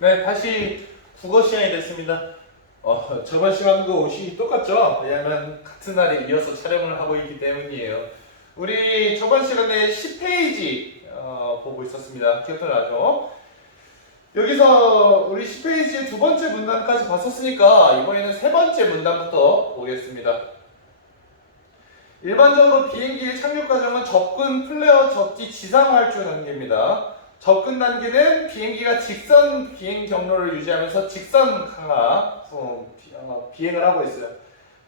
네, 다시 국어 시간이 됐습니다. 저번 시간도 옷이 똑같죠? 왜냐하면 같은 날에 이어서 촬영을 하고 있기 때문이에요. 우리 저번 시간에 10페이지 보고 있었습니다. 기억나죠? 여기서 우리 10페이지의 두 번째 문단까지 봤었으니까 이번에는 세 번째 문단부터 보겠습니다. 일반적으로 비행기의 착륙 과정은 접근, 플레어, 접지, 지상 활주 단계입니다. 접근 단계는 비행기가 직선 비행 경로를 유지하면서 직선 강하 비행을 하고 있어요.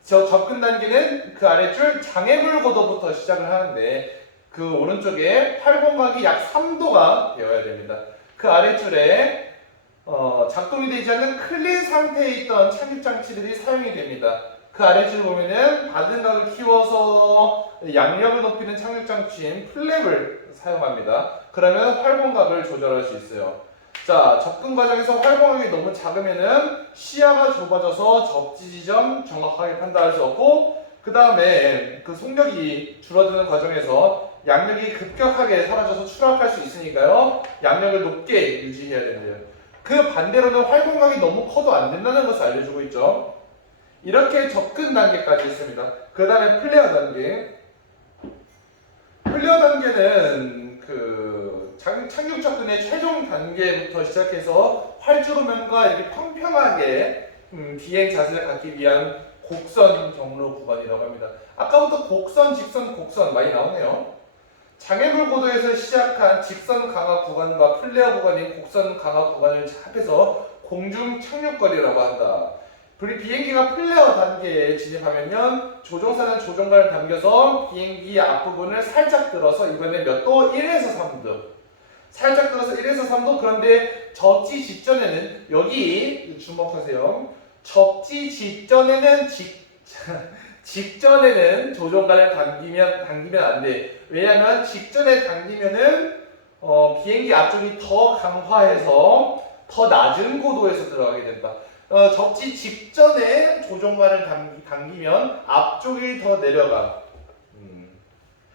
저 접근 단계는 그 아래줄 장애물 고도부터 시작을 하는데 그 오른쪽에 활공각이 약 3도가 되어야 됩니다. 그 아래줄에 작동이 되지 않는 클린 상태에 있던 착륙 장치들이 사용이 됩니다. 그 아래줄 보면은 받은 각을 키워서 양력을 높이는 착륙 장치인 플랩을 사용합니다. 그러면 활공각을 조절할 수 있어요. 자, 접근 과정에서 활공각이 너무 작으면은 시야가 좁아져서 접지 지점 정확하게 판단할 수 없고, 그 다음에 그 속력이 줄어드는 과정에서 양력이 급격하게 사라져서 추락할 수 있으니까요. 양력을 높게 유지해야 된대요. 그 반대로는 활공각이 너무 커도 안 된다는 것을 알려주고 있죠. 이렇게 접근 단계까지 있습니다. 그 다음에 플레어 단계. 플레어 단계는 그 착륙 접근의 최종 단계부터 시작해서 활주로면과 이렇게 평평하게 비행 자세를 갖기 위한 곡선 경로 구간이라고 합니다. 아까부터 곡선, 직선, 곡선 많이 나오네요. 장애물 고도에서 시작한 직선 강화 구간과 플레어 구간인 곡선 강화 구간을 합해서 공중 착륙거리라고 한다. 비행기가 플레어 단계에 진입하면요, 조종사는 조종관을 당겨서 비행기 앞부분을 살짝 들어서 이번에 몇 도? 1에서 3도. 살짝 들어서 1에서 3도. 그런데 접지 직전에는 여기 주목하세요. 접지 직전에는 직전에는 조종관을 당기면 안 돼. 왜냐하면 직전에 당기면은 비행기 앞쪽이 더 강화해서 더 낮은 고도에서 들어가게 된다. 접지 직전에 조종관을 당기면 앞쪽이 더 내려가.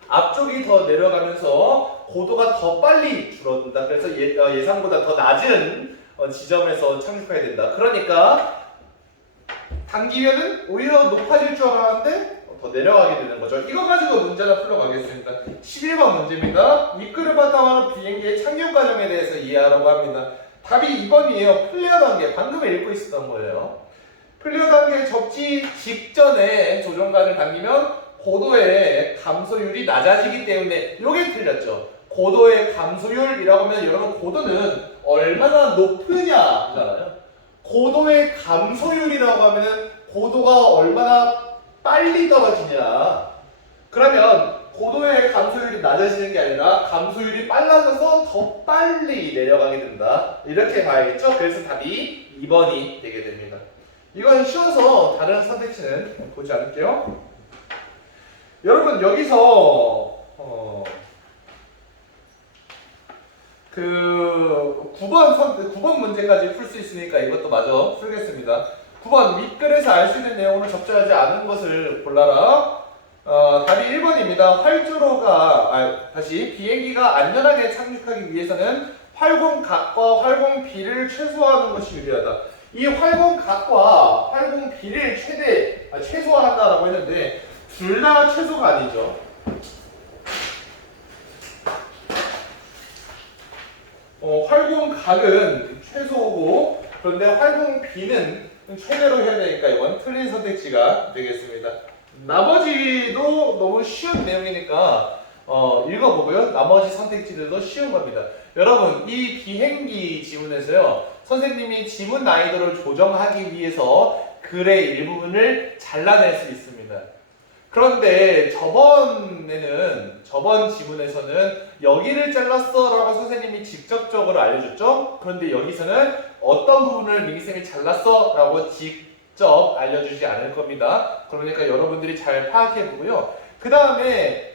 앞쪽이 더 내려가면서 고도가 더 빨리 줄어든다. 그래서 예상보다 더 낮은 지점에서 착륙해야 된다. 그러니까 당기면은 오히려 높아질 줄 알았는데 더 내려가게 되는 거죠. 이거 가지고 문제나 풀어가겠습니다. 11번 문제입니다. 미끄를 바탕으로 비행기의 착륙 과정에 대해서 이해하라고 합니다. 답이 2번이에요. 플레어 단계. 방금 읽고 있었던 거예요. 플레어 단계 접지 직전에 조종관을 당기면 고도의 감소율이 낮아지기 때문에 이게 틀렸죠. 고도의 감소율이라고 하면 여러분 고도는 얼마나 높으냐잖아요. 고도의 감소율이라고 하면 고도가 얼마나 빨리 떨어지냐. 그러면 고도의 감소율이 낮아지는 게 아니라 감소율이 빨라져서 더 빨리 내려가게 된다. 이렇게 봐야겠죠? 그래서 답이 2번이 되게 됩니다. 이건 쉬워서 다른 선택지는 보지 않을게요. 여러분 여기서 그 9번 문제까지 풀 수 있으니까 이것도 마저 풀겠습니다. 9번 밑글에서 알 수 있는 내용으로 적절하지 않은 것을 골라라. 답이 1번입니다. 다시 비행기가 안전하게 착륙하기 위해서는 활공각과 활공비를 최소화하는 것이 유리하다. 이 활공각과 활공비를 최소화한다라고 했는데 둘 다 최소가 아니죠. 활공각은 최소고 그런데 활공비는 최대로 해야 되니까 이건 틀린 선택지가 되겠습니다. 나머지도 너무 쉬운 내용이니까 읽어보고요. 나머지 선택지들도 쉬운 겁니다. 여러분 이 비행기 지문에서요. 선생님이 지문 난이도를 조정하기 위해서 글의 일부분을 잘라낼 수 있습니다. 그런데 저번 지문에서는 여기를 잘랐어 라고 선생님이 직접적으로 알려줬죠. 그런데 여기서는 어떤 부분을 미기쌤이 잘랐어 라고 직접 알려주지 않을 겁니다. 그러니까 여러분들이 잘 파악해 보고요. 그 다음에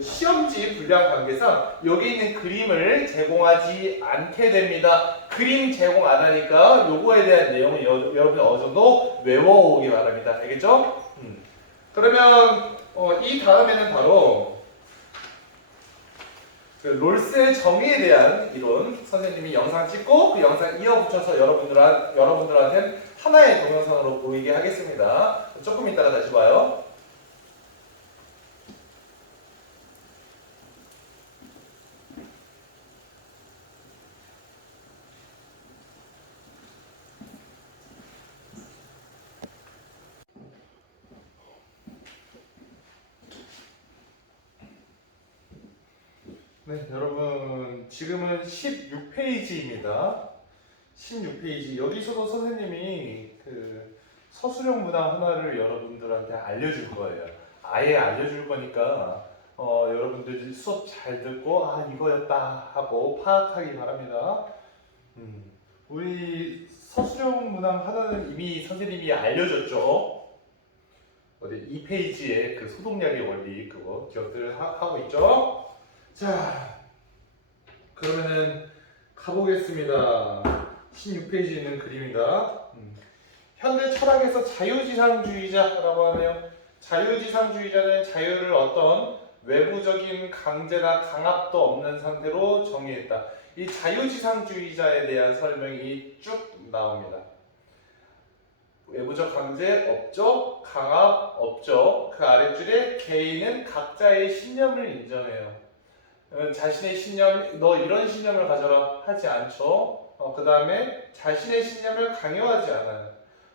시험지 분량 관계상 여기 있는 그림을 제공하지 않게 됩니다. 그림 제공 안 하니까 요거에 대한 내용은 여러분이 어느 정도 외워오기 바랍니다. 알겠죠? 그러면 이 다음에는 바로 그 롤스의 정의에 대한 이론 선생님이 영상 찍고 그 영상 이어붙여서 여러분들한테 하나의 동영상으로 보이게 하겠습니다. 조금 이따가 다시 봐요. 네, 여러분 지금은 16페이지입니다. 16페이지. 여기서도 선생님이 그 서술형 문항 하나를 여러분들한테 알려줄 거예요. 아예 알려줄 거니까 여러분들 수업 잘 듣고 아 이거였다 하고 파악하기 바랍니다. 우리 서술형 문항 하나는 이미 선생님이 알려줬죠. 어디 2페이지에 그 소독약의 원리 그거 기억들 하고 있죠? 자, 그러면은 가보겠습니다. 16페이지에 있는 그림입니다. 현대 철학에서 자유지상주의자라고 하네요. 자유지상주의자는 자유를 어떤 외부적인 강제나 강압도 없는 상태로 정의했다. 이 자유지상주의자에 대한 설명이 쭉 나옵니다. 외부적 강제 없죠, 강압 없죠. 그 아랫줄에 개인은 각자의 신념을 인정해요. 자신의 신념, 너 이런 신념을 가져라 하지 않죠. 그 다음에 자신의 신념을 강요하지 않아요.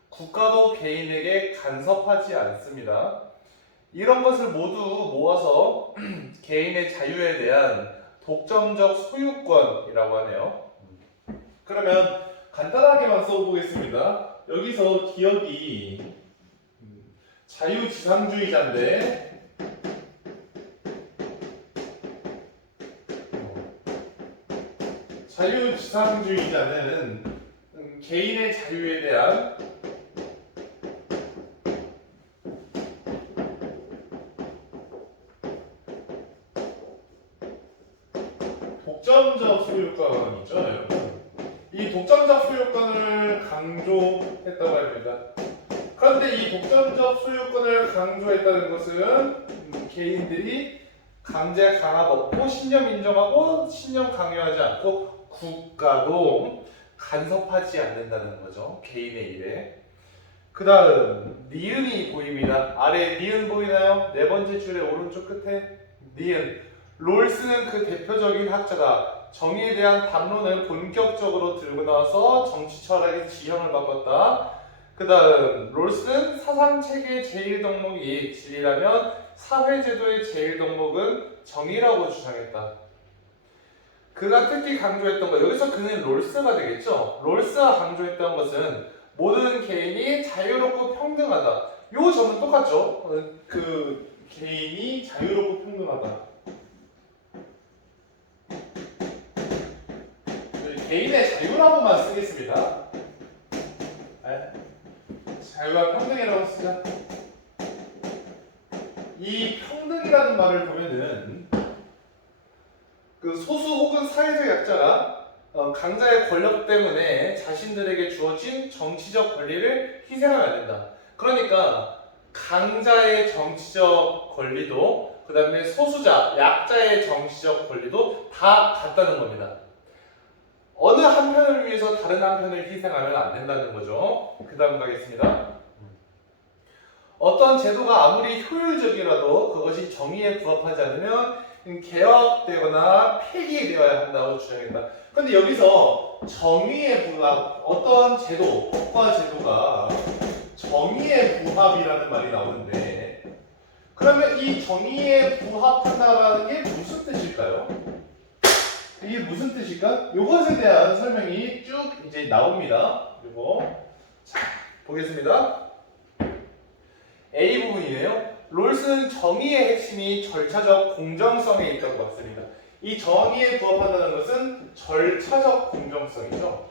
국가도 개인에게 간섭하지 않습니다. 이런 것을 모두 모아서 개인의 자유에 대한 독점적 소유권이라고 하네요. 그러면 간단하게만 써보겠습니다. 여기서 기억이 자유지상주의자인데 자유지상주의자는 개인의 자유에 대한 독점적 소유권이죠, 여러분. 이 독점적 소유권을 강조했다고 합니다. 그런데 이 독점적 소유권을 강조했다는 것은 개인들이 강제 강압 없고 신념 인정하고 신념 강요하지 않고 국가도 간섭하지 않는다는 거죠. 개인의 일에. 그 다음 니은이 보입니다. 아래 니은 보이나요? 네 번째 줄의 오른쪽 끝에 니은. 롤스는 그 대표적인 학자다. 정의에 대한 담론을 본격적으로 들고 나와서 정치 철학의 지형을 바꿨다. 그 다음 롤스는 사상체계의 제일 덕목이 진리라면 사회제도의 제일 덕목은 정의라고 주장했다. 그가 특히 강조했던 것, 여기서 그는 롤스가 되겠죠. 롤스가 강조했던 것은 모든 개인이 자유롭고 평등하다. 요 점은 똑같죠. 그 개인이 자유롭고 평등하다. 개인의 자유라고만 쓰겠습니다. 자유와 평등이라고 쓰자. 이 평등이라는 말을 보면은 그 소수 혹은 사회적 약자가 강자의 권력 때문에 자신들에게 주어진 정치적 권리를 희생하면 안 된다. 그러니까 강자의 정치적 권리도 그 다음에 소수자, 약자의 정치적 권리도 다 같다는 겁니다. 어느 한편을 위해서 다른 한편을 희생하면 안 된다는 거죠. 그 다음 가겠습니다. 어떤 제도가 아무리 효율적이라도 그것이 정의에 부합하지 않으면 개혁되거나 폐기되어야 한다고 주장했다. 그런데 여기서 정의에 부합, 어떤 제도, 법과 제도가 정의에 부합이라는 말이 나오는데 그러면 이 정의에 부합한다라는 게 무슨 뜻일까요? 이게 무슨 뜻일까? 이것에 대한 설명이 쭉 이제 나옵니다. 그리고 자, 보겠습니다. A 부분이에요. 롤스는 정의의 핵심이 절차적 공정성에 있다고 봤습니다. 이 정의에 부합한다는 것은 절차적 공정성이죠.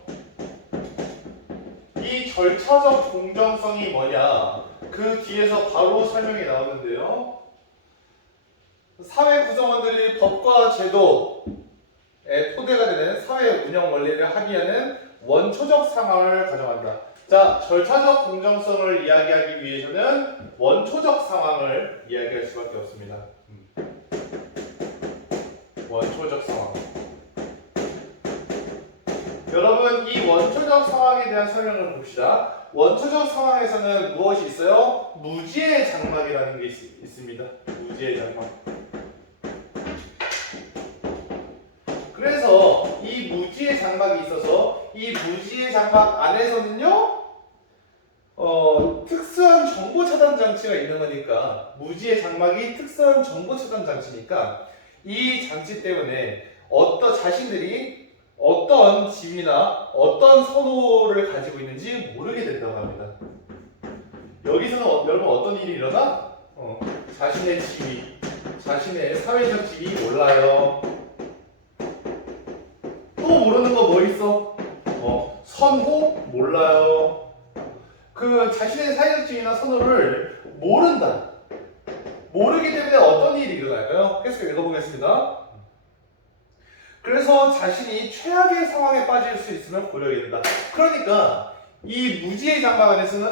이 절차적 공정성이 뭐냐? 그 뒤에서 바로 설명이 나오는데요. 사회 구성원들이 법과 제도의 토대가 되는 사회 운영 원리를 합의하는 원초적 상황을 가정한다. 자, 절차적 공정성을 이야기하기 위해서는 원초적 상황을 이야기할 수밖에 없습니다. 원초적 상황. 여러분, 이 원초적 상황에 대한 설명을 봅시다. 원초적 상황에서는 무엇이 있어요? 무지의 장막이라는 게 있습니다. 무지의 장막. 그래서 이 무지의 장막이 있어서 이 무지의 장막 안에서는요, 특수한 정보 차단 장치가 있는 거니까, 무지의 장막이 특수한 정보 차단 장치니까 이 장치 때문에 자신들이 어떤 집이나 어떤 선호를 가지고 있는지 모르게 된다고 합니다. 여기서는 여러분 어떤 일이 일어나? 자신의 집이, 자신의 사회적 집이 몰라요. 또 모르는 거 뭐 있어? 선호? 몰라요. 자신의 사회적 집이나 선호를 모른다. 모르기 때문에 어떤 일이 일어날까요? 계속 읽어보겠습니다. 그래서 자신이 최악의 상황에 빠질 수 있으면 고려하게 된다. 그러니까 이 무지의 장막 안에서는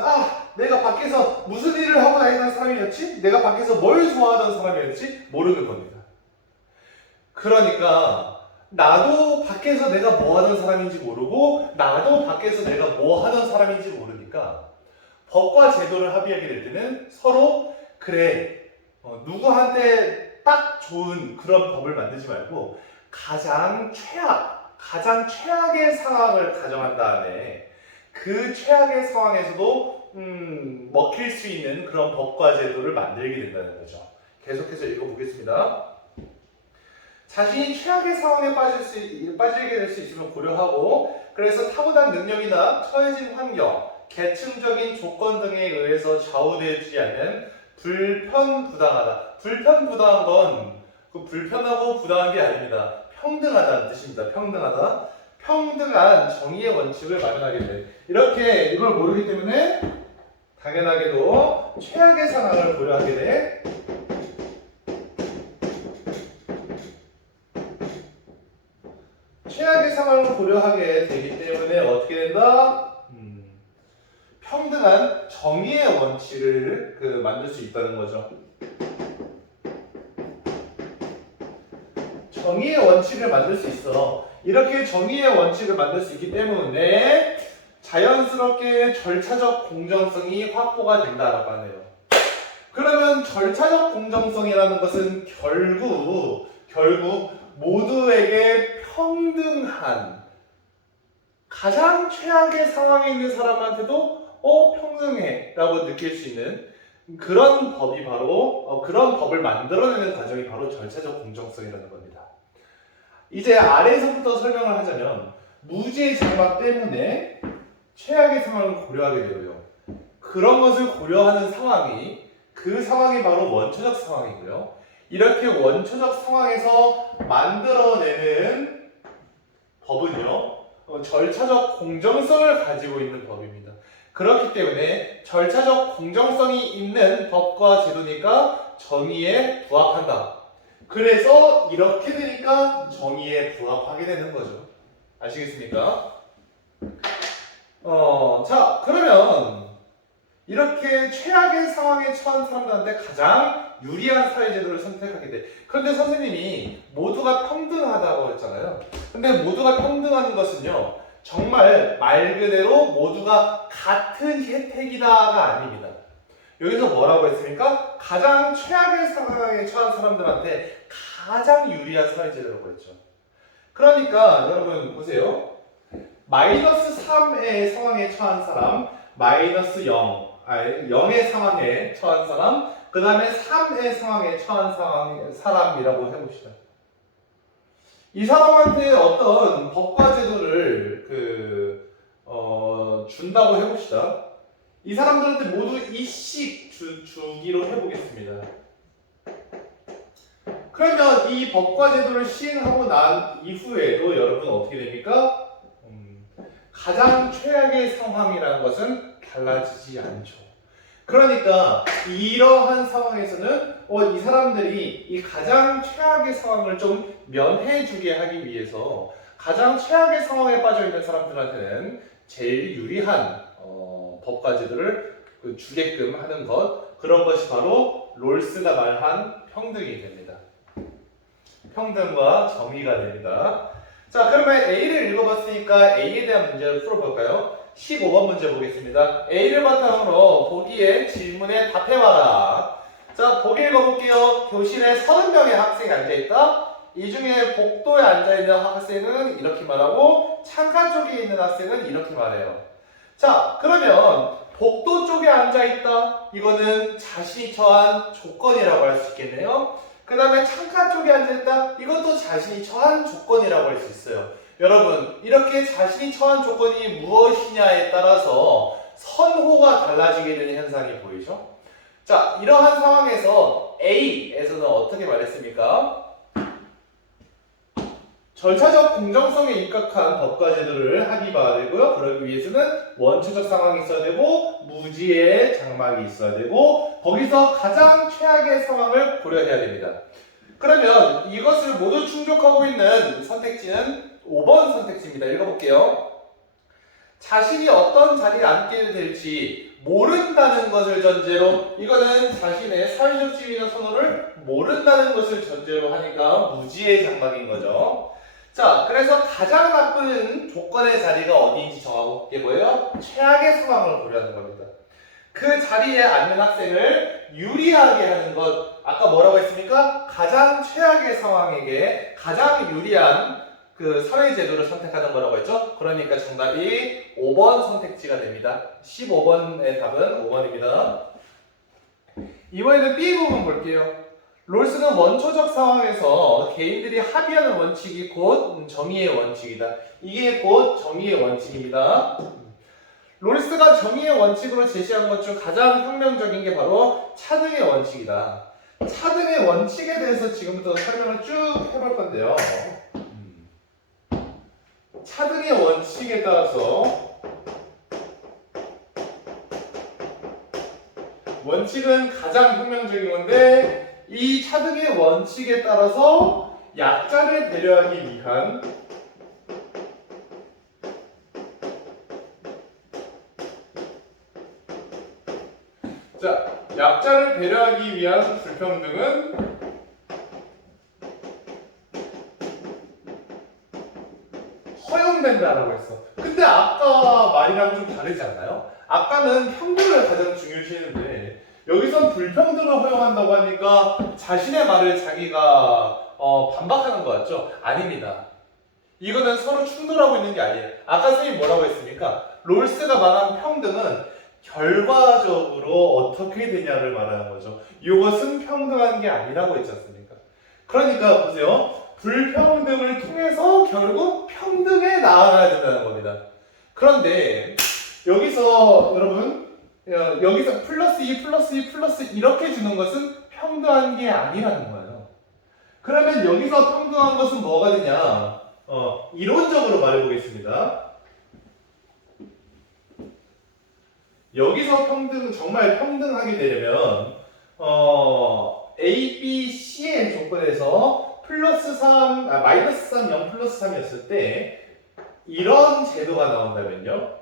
내가 밖에서 무슨 일을 하고 다니던 사람이었지? 내가 밖에서 뭘 좋아하던 사람이었지? 모르는 겁니다. 그러니까 나도 밖에서 내가 뭐 하던 사람인지 모르고 나도 밖에서 내가 뭐 하던 사람인지 모르니까 법과 제도를 합의하게 될 때는 서로 그래 누구한테 딱 좋은 그런 법을 만들지 말고 가장 최악의 상황을 가정한 다음에 그 최악의 상황에서도 먹힐 수 있는 그런 법과 제도를 만들게 된다는 거죠. 계속해서 읽어보겠습니다. 자신이 최악의 상황에 빠지게 될 수 있음을 고려하고 그래서 타고난 능력이나 처해진 환경, 계층적인 조건 등에 의해서 좌우되지 않는 불편부당하다. 불편부당한 건 불편하고 부당한 게 아닙니다. 평등하다는 뜻입니다. 평등하다. 평등한 정의의 원칙을 마련하게 돼. 이렇게 이걸 모르기 때문에 당연하게도 최악의 상황을 고려하게 돼. 최악의 상황을 고려하게 되기 때문에 어떻게 된다? 평등한 정의의 원칙을 만들 수 있다는 거죠. 정의의 원칙을 만들 수 있어. 이렇게 정의의 원칙을 만들 수 있기 때문에 자연스럽게 절차적 공정성이 확보가 된다라고 하네요. 그러면 절차적 공정성이라는 것은 결국 모두에게 평등한 가장 최악의 상황에 있는 사람한테도 평등해 라고 느낄 수 있는 그런 법이 바로 그런 법을 만들어내는 과정이 바로 절차적 공정성이라는 겁니다. 이제 아래에서부터 설명을 하자면 무지의 장막 때문에 최악의 상황을 고려하게 되고요. 그런 것을 고려하는 상황이 그 상황이 바로 원초적 상황이고요. 이렇게 원초적 상황에서 만들어내는 법은요, 절차적 공정성을 가지고 있는 법입니다. 그렇기 때문에 절차적 공정성이 있는 법과 제도니까 정의에 부합한다. 그래서 이렇게 되니까 정의에 부합하게 되는 거죠. 아시겠습니까? 자, 그러면 이렇게 최악의 상황에 처한 사람들한테 가장 유리한 사회제도를 선택하게 돼. 그런데 선생님이 모두가 평등하다고 했잖아요. 근데 모두가 평등한 것은요, 정말 말 그대로 모두가 같은 혜택이다가 아닙니다. 여기서 뭐라고 했습니까? 가장 최악의 상황에 처한 사람들한테 가장 유리한 사회제도라고 했죠. 그러니까 여러분 보세요. 마이너스 3의 상황에 처한 사람, 마이너스 0의 상황에 처한 사람, 그 다음에 3의 상황에 처한 사람이라고 해봅시다. 이 사람한테 어떤 법과 제도를 준다고 해봅시다. 이 사람들한테 모두 2씩 주기로 해보겠습니다. 그러면 이 법과 제도를 시행하고 난 이후에도 여러분 어떻게 됩니까? 가장 최악의 상황이라는 것은 달라지지 않죠. 그러니까 이러한 상황에서는 이 사람들이 이 가장 최악의 상황을 좀 면해주게 하기 위해서 가장 최악의 상황에 빠져 있는 사람들한테는 제일 유리한 법과 제도를 주게끔 하는 것, 그런 것이 바로 롤스가 말한 평등이 됩니다. 평등과 정의가 됩니다. 자, 그러면 A를 읽어봤으니까 A에 대한 문제를 풀어볼까요? 15번 문제 보겠습니다. A를 바탕으로 보기에 질문에 답해봐라. 자, 보기 읽어볼게요. 교실에 30명의 학생이 앉아있다. 이 중에 복도에 앉아있는 학생은 이렇게 말하고 창가 쪽에 있는 학생은 이렇게 말해요. 자, 그러면 복도 쪽에 앉아있다. 이거는 자신이 처한 조건이라고 할 수 있겠네요. 그 다음에 창가 쪽에 앉아있다. 이것도 자신이 처한 조건이라고 할 수 있어요. 여러분, 이렇게 자신이 처한 조건이 무엇이냐에 따라서 선호가 달라지게 되는 현상이 보이죠? 자, 이러한 상황에서 A에서는 어떻게 말했습니까? 절차적 공정성에 입각한 법과 제도를 합의봐야 되고요. 그러기 위해서는 원초적 상황이 있어야 되고 무지의 장막이 있어야 되고 거기서 가장 최악의 상황을 고려해야 됩니다. 그러면 이것을 모두 충족하고 있는 선택지는 5번 선택지입니다. 읽어볼게요. 자신이 어떤 자리에 앉게 될지 모른다는 것을 전제로, 이거는 자신의 사회적 지위나 선호를 모른다는 것을 전제로 하니까 무지의 장막인 거죠. 자, 그래서 가장 나쁜 조건의 자리가 어디인지 정하고 이게 뭐예요? 최악의 상황을 고려하는 겁니다. 그 자리에 앉는 학생을 유리하게 하는 것, 아까 뭐라고 했습니까? 가장 최악의 상황에게 가장 유리한 그 사회제도를 선택하는 거라고 했죠? 그러니까 정답이 5번 선택지가 됩니다. 15번의 답은 5번입니다. 이번에는 B 부분 볼게요. 롤스는 원초적 상황에서 개인들이 합의하는 원칙이 곧 정의의 원칙이다. 이게 곧 정의의 원칙입니다. 롤스가 정의의 원칙으로 제시한 것 중 가장 혁명적인 게 바로 차등의 원칙이다. 차등의 원칙에 대해서 지금부터 설명을 쭉 해볼 건데요. 차등의 원칙에 따라서 원칙은 가장 혁명적인 건데 이 차등의 원칙에 따라서 약자를 배려하기 위한 약자를 배려하기 위한 불평등은 허용된다라고 했어. 근데 아까 말이랑 좀 다르지 않나요? 아까는 평등을 가장 중요시 했는데 여기선 불평등을 허용한다고 하니까 자신의 말을 자기가 반박하는 것 같죠? 아닙니다. 이거는 서로 충돌하고 있는 게 아니에요. 아까 선생님이 뭐라고 했습니까? 롤스가 말한 평등은 결과적으로 어떻게 되냐를 말하는 거죠. 이것은 평등한 게 아니라고 했지 않습니까? 그러니까 보세요. 불평등을 통해서 결국 평등에 나아가야 된다는 겁니다. 그런데 여기서 여러분 여기서 플러스 2 플러스 2 플러스 이렇게 주는 것은 평등한 게 아니라는 거예요. 그러면 여기서 평등한 것은 뭐가 되냐? 이론적으로 말해보겠습니다. 여기서 정말 평등하게 되려면 A, B, C의 조건에서 마이너스 3, 0 플러스 3이었을 때 이런 제도가 나온다면요.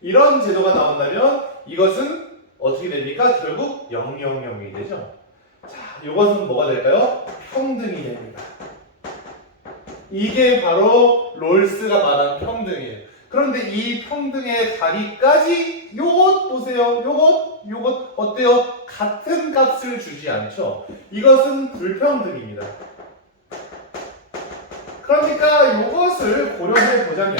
이런 제도가 나온다면 이것은 어떻게 됩니까? 결국 0, 0, 0이 되죠. 자, 이것은 뭐가 될까요? 평등이 됩니다. 이게 바로 롤스가 말한 평등이에요. 그런데 이 평등의 다리까지 요것 보세요. 요것 어때요? 같은 값을 주지 않죠. 이것은 불평등입니다. 그러니까 이것을 고려해 보자면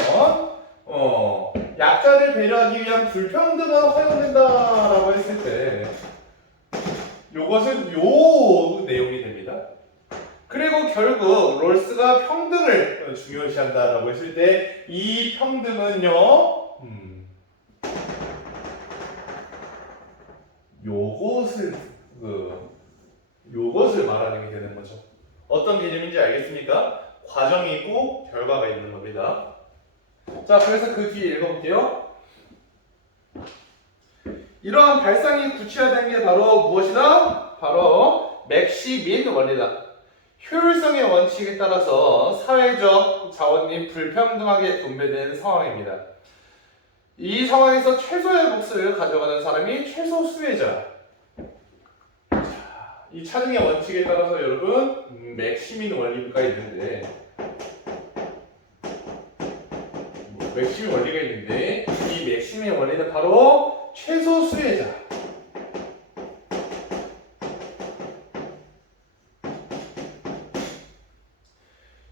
약자를 배려하기 위한 불평등은 허용된다라고 했을 때 이것은 요 내용이 됩니다. 그리고 결국 롤스가 평등을 중요시한다라고 했을 때 이 평등은요 요것을 말하는 게 되는 거죠. 어떤 개념인지 알겠습니까? 과정이 있고 결과가 있는 겁니다. 자, 그래서 그 뒤에 읽어볼게요. 이러한 발상이 구체화된 게 바로 무엇이다? 바로 맥시민 원리다. 효율성의 원칙에 따라서 사회적 자원이 불평등하게 분배되는 상황입니다. 이 상황에서 최소의 몫을 가져가는 사람이 최소 수혜자. 이 차등의 원칙에 따라서 여러분 맥시민 원리가 있는데 맥시민 원리가 있는데 이 맥시민 원리는 바로 최소 수혜자.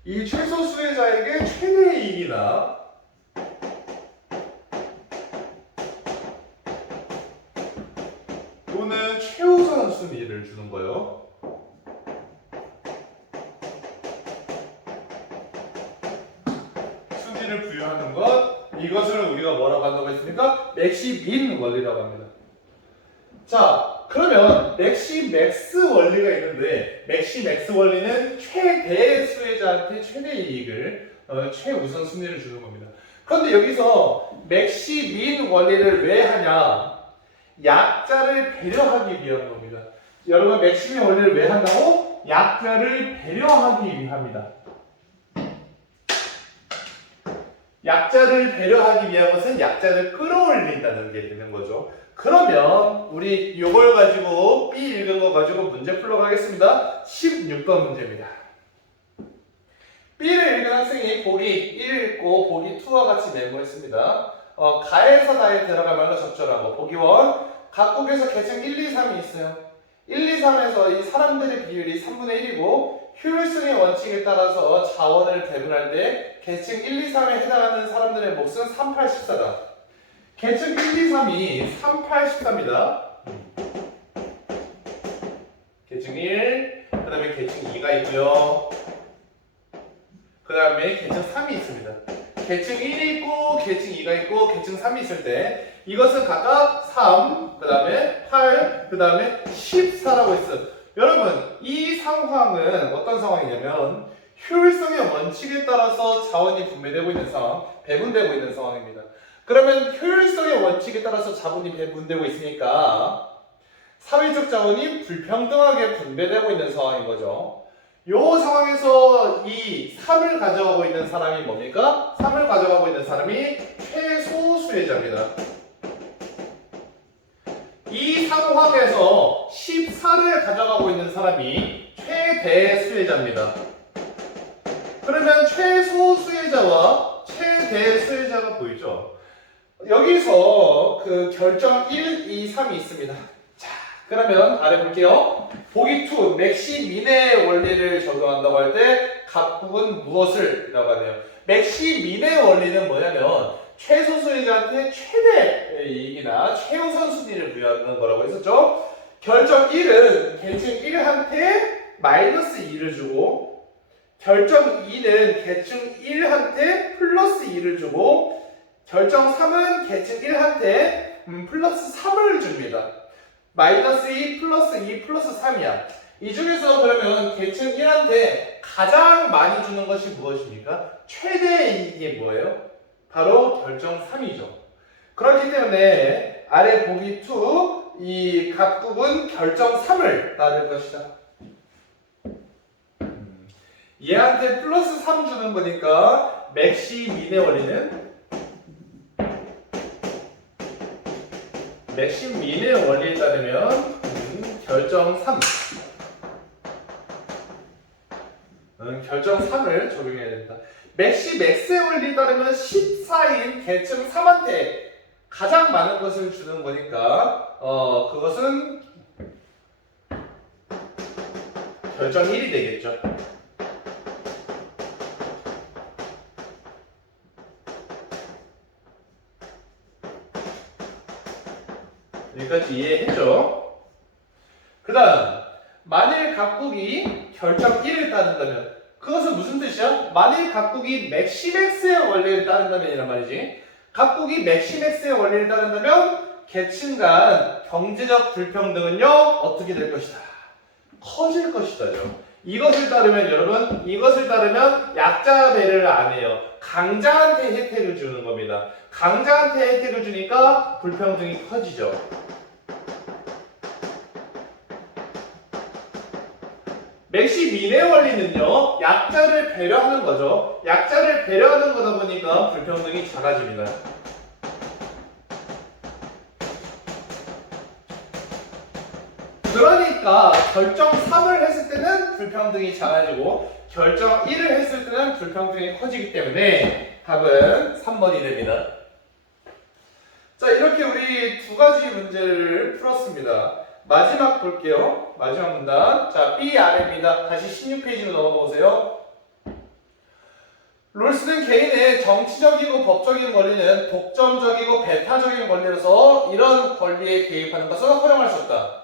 이 최소 수혜자에게 최대 이익이나 또는 최우선 순위를 주는 거예요. 순위를 부여하는 것, 이것을 우리가 뭐라고 한다고 했습니까? 맥시민 원리라고 합니다. 자, 그러면 맥시맥스 원리가 있는데 맥시맥스 원리는 최대 수혜자한테 최대 이익을 최우선 순위를 주는 겁니다. 그런데 여기서 맥시민 원리를 왜 하냐? 약자를 배려하기 위한 겁니다. 여러분 맥시민 원리를 왜 한다고? 약자를 배려하기 위함이다. 약자를 배려하기 위한 것은 약자를 끌어올린다는 게 되는 거죠. 그러면 우리 이걸 가지고 B 읽은 거 가지고 문제 풀어가겠습니다. 16번 문제입니다. B를 읽은 학생이 보기 1 읽고 보기 2와 같이 메모했습니다. 가에서 다에 들어가면 적절하고 보기 1 각국에서 계층 1, 2, 3이 있어요. 1, 2, 3에서 이 사람들의 비율이 3분의 1이고 효율성의 원칙에 따라서 자원을 배분할 때 계층 1, 2, 3에 해당하는 사람들의 몫은 3, 8, 14다. 계층 1, 2, 3이 3, 8, 14입니다. 계층 1, 그 다음에 계층 2가 있고요. 그 다음에 계층 3이 있습니다. 계층 1이 있고 계층 2가 있고 계층 3이 있을 때 이것은 각각 3, 그 다음에 8, 그 다음에 14라고 했어요. 여러분 이 상황은 어떤 상황이냐면 효율성의 원칙에 따라서 자원이 분배되고 있는 상황, 배분되고 있는 상황입니다. 그러면 효율성의 원칙에 따라서 자본이 배분되고 있으니까 사회적 자원이 불평등하게 분배되고 있는 상황인 거죠. 이 상황에서 이 3을 가져가고 있는 사람이 뭡니까? 3을 가져가고 있는 사람이 최소 수혜자입니다. 이 상황에서 14를 가져가고 있는 사람이 최대 수혜자입니다. 그러면 최소 수혜자와 최대 수혜자가 보이죠? 여기서 그 결정 1, 2, 3이 있습니다. 자, 그러면 아래 볼게요. 보기 2, 맥시민의 원리를 적용한다고 할 때 각국은 무엇을? 이라고 하네요. 맥시민의 원리는 뭐냐면 최소 수혜자한테 최대 이익이나 최우선 순위를 부여하는 거라고 했었죠. 결정 1은 계층 1한테 마이너스 2를 주고 결정 2는 계층 1한테 플러스 2를 주고 결정 3은 계층 1한테 플러스 3을 줍니다. 마이너스 2 플러스 2 플러스 3이야. 이 중에서 그러면 계층 1한테 가장 많이 주는 것이 무엇입니까? 최대 이익이 뭐예요? 바로 결정 3이죠. 그렇기 때문에 아래 보기 2, 이 각국은 결정 3을 따를 것이다. 얘한테 플러스 3 주는 거니까 맥시민의 원리는 맥시민의 원리에 따르면 결정 3 결정 3을 적용해야 됩니다. 맥시맥스의 원리에 따르면 14인 계층 3한테 가장 많은 것을 주는 거니까 그것은 결정 1이 되겠죠. 여기까지 이해했죠? 그 다음 만일 각국이 결정 1을 따른다면 그것은 무슨 뜻이야? 만일 각국이 맥시맥스의 원리를 따른다면 이란 말이지. 각국이 맥시맥스의 원리를 따른다면 계층 간 경제적 불평등은요 어떻게 될 것이다? 커질 것이다죠. 이것을 따르면 여러분 이것을 따르면 약자 배려를 안 해요. 강자한테 혜택을 주는 겁니다. 강자한테 혜택을 주니까 불평등이 커지죠. 맥시민의 원리는요 약자를 배려하는 거죠. 약자를 배려하는 거다 보니까 불평등이 작아집니다. 그 그러니까 결정 3을 했을 때는 불평등이 작아지고 결정 1을 했을 때는 불평등이 커지기 때문에 답은 3번이 됩니다. 자, 이렇게 우리 두 가지 문제를 풀었습니다. 마지막 볼게요. 마지막 문단. 자, B아래입니다. 다시 16페이지로 넘어보세요. 롤스는 개인의 정치적이고 법적인 권리는 독점적이고 배타적인 권리로서 이런 권리에 개입하는 것을 허용할 수 없다.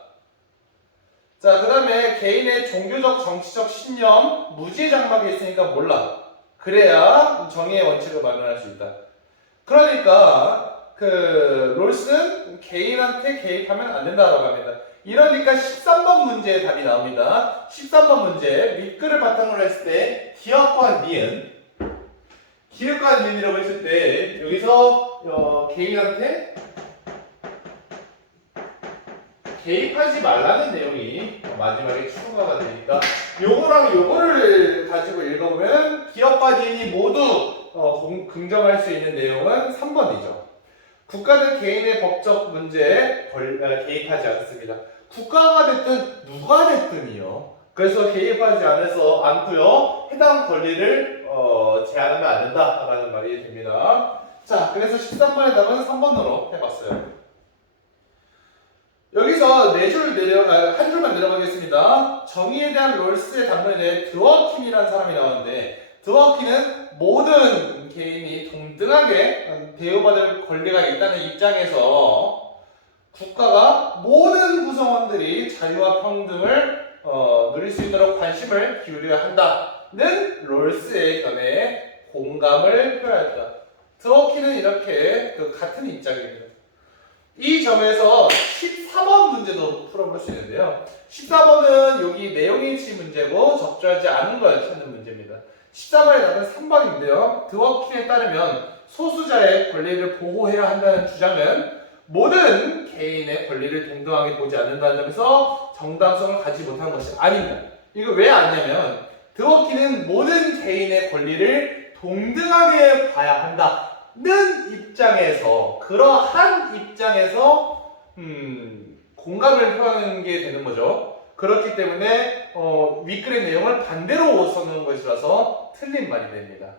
자, 그 다음에 개인의 종교적, 정치적 신념, 무지의 장막에 있으니까 몰라. 그래야 정의의 원칙을 마련할 수 있다. 그러니까 롤스는 개인한테 개입하면 안 된다라고 합니다. 이러니까 13번 문제의 답이 나옵니다. 13번 문제, 밑글을 바탕으로 했을 때 기역과 니은이라고 했을 때 여기서 개인한테 개입하지 말라는 내용이 마지막에 추가가 되니까 요거랑 요거를 가지고 읽어보면 기업과 니은이 모두 긍정할 수 있는 내용은 3번이죠. 국가는 개인의 법적 문제에 개입하지 않습니다. 국가가 됐든 누가 됐든이요. 그래서 개입하지 않고요. 해당 권리를 제한하면 안 된다라는 말이 됩니다. 자, 그래서 13번의 답은 3번으로 해봤어요. 여기서 한 줄만 내려가겠습니다. 정의에 대한 롤스의 단문에 대해 드워킨이라는 사람이 나왔는데 드워킨은 모든 개인이 동등하게 대우받을 권리가 있다는 입장에서 국가가 모든 구성원들이 자유와 평등을 누릴 수 있도록 관심을 기울여야 한다는 롤스의 견해에 공감을 표현했다. 드워킨은 이렇게 같은 입장입니다. 이 점에서 14번 문제도 풀어볼 수 있는데요. 14번은 여기 내용일치 문제고 적절하지 않은 걸 찾는 문제입니다. 14번의 답은 3번인데요. 드워킨에 따르면 소수자의 권리를 보호해야 한다는 주장은 모든 개인의 권리를 동등하게 보지 않는다는 점에서 정당성을 가지 못한 것이 아닙니다. 이거 왜 아니냐면 드워킨은 모든 개인의 권리를 동등하게 봐야 한다는 입장에서 그러한 입장에서 공감을 표하는 게 되는 거죠. 그렇기 때문에 윗글의 내용을 반대로 써놓은 것이라서 틀린 말이 됩니다.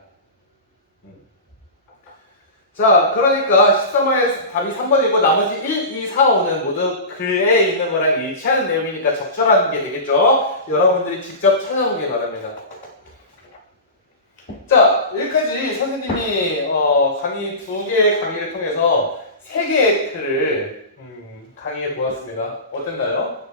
자, 그러니까 13번의 답이 3번이고 나머지 1, 2, 4, 5는 모두 글에 있는 거랑 일치하는 내용이니까 적절한 게 되겠죠. 여러분들이 직접 찾아보기 바랍니다. 자, 여기까지 선생님이 강의 2개의 강의를 통해서 3개의 글을 강의해 보았습니다. 어땠나요?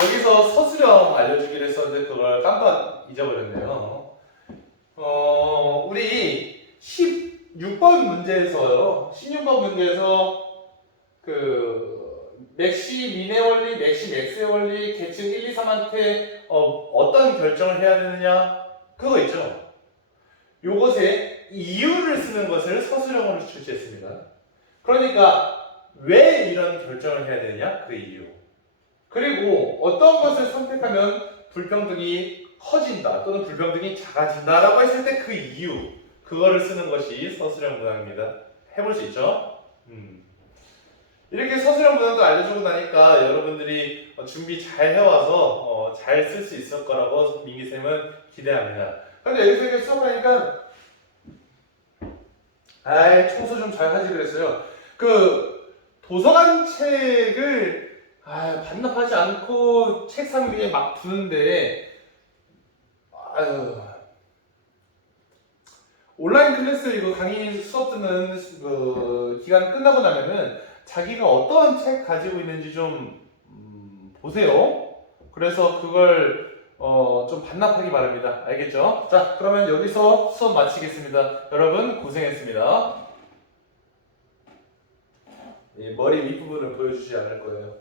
여기서 서술형 알려주기로 했었는데 그걸 깜빡 잊어버렸네요. 우리 16번 문제에서요. 16번 문제에서 맥시 민의 원리, 맥시 맥스의 원리, 계층 1, 2, 3한테 어떤 결정을 해야 되느냐 그거 있죠. 요것에 이유를 쓰는 것을 서술형으로 출제했습니다. 그러니까 왜 이런 결정을 해야 되느냐 그 이유. 그리고 어떤 것을 선택하면 불평등이 커진다 또는 불평등이 작아진다라고 했을 때 그 이유 그거를 쓰는 것이 서술형 문항입니다. 해볼 수 있죠? 이렇게 서술형 문항도 알려주고 나니까 여러분들이 준비 잘 해와서 잘 쓸 수 있을 거라고 민기쌤은 기대합니다. 근데 여기서 이렇게 수업하니까 청소 좀 잘 하지 그랬어요. 도서관 책을 반납하지 않고 책상 위에 막 두는데 온라인 클래스 이거 강의 수업 듣는 기간 끝나고 나면은 자기가 어떤 책 가지고 있는지 좀 보세요. 그래서 그걸 좀 반납하기 바랍니다. 알겠죠? 자, 그러면 여기서 수업 마치겠습니다. 여러분 고생했습니다. 머리 윗부분은 보여주지 않을 거예요.